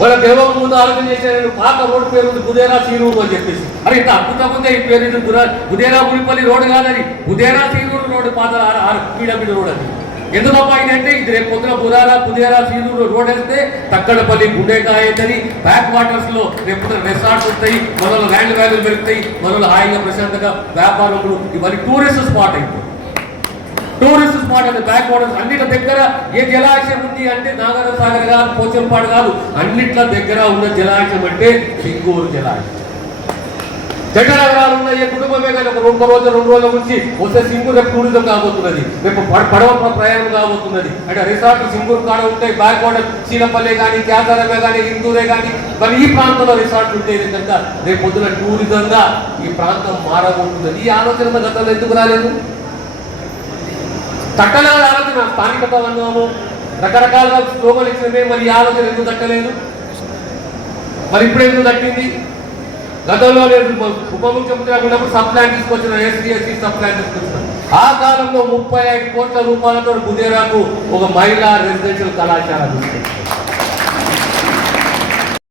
వాళ్ళ దేవం ముందు ఆలోచన చేశారు. పాత రోడ్డు పేరు ఉంది గుదేరా సీరూరు అని చెప్పేసి. అరే ఇంత అద్భుతంగా ఉంది ఈ పేరు ఇది గురా గుదేరా గురిపల్లి రోడ్డు కాదని. గుదేరా సీరూరు రోడ్డు పాత పీడబిడి రోడ్ అది. ఎందుకమ్మా ఇది ఇది రేపు పొద్దున బుధారా పుదేరా సీరూరు రోడ్ వేస్తే తక్కడపల్లి గుండెకాయ అవుతుంది. బ్యాక్ వాటర్స్లో రేపు పొద్దున రిసార్ట్స్ వస్తాయి. మొదలు ల్యాండ్ వాల్యూలు పెరుగుతాయి. మొదలు హాయిగా ప్రశాంతంగా వ్యాపారములు ఇవన్నీ టూరిస్ట్ స్పాట్ అయిపోయి టూరిస్ట్ స్పాట్ అంటే బ్యాక్ వాటర్స్ అన్నిటి దగ్గర ఏ జలాశయం ఉంది అంటే నాగర సాగర్ కాదు పోచంపాడు కాదు అన్నిట్ల దగ్గర ఉన్న జలాశయం అంటే సింగూరు జలాశయం. జగనగరాలు ఉన్న ఏ కుటుంబమే కానీ ఒక రెండు రోజులు రెండు రోజుల నుంచి వస్తే సింగూర్ రేపు టూరిజం కాబోతున్నది. రేపు పడవ ప్రయాణం కాబోతున్నది. అంటే రిసార్ట్ సింగూరు కాడ ఉంటాయి బ్యాక్ వాటర్ చీలపల్లి కానీ క్యాసారమే కానీ హిందూరే కానీ మరి ఈ ప్రాంతంలో రిసార్ట్ ఉంటే కనుక రేపు పొద్దున టూరిజంగా ఈ ప్రాంతం మారబోతున్నది. ఈ ఆలోచన గతంలో ఎందుకు రాలేదు? తట్టలేదు ఆలోచన స్థానికత అన్నాము. రకరకాలుగా స్లోగలు ఇచ్చినవే మరి ఈ ఆలోచన ఎందుకు తట్టలేదు? మరి ఇప్పుడు ఎందుకు తట్టింది? గతంలో నేను ఉప ముఖ్యమంత్రి ఉన్నప్పుడు సబ్ ప్లాన్ తీసుకొచ్చిన ఎస్డిఎస్సి సబ్ ప్లాన్ తీసుకొచ్చిన. ఆ కాలంలో ముప్పై ఐదు కోట్ల రూపాయలతో గుదేరాకు ఒక మహిళా రెసిడెన్షియల్ కళాశాల తీసుకొచ్చింది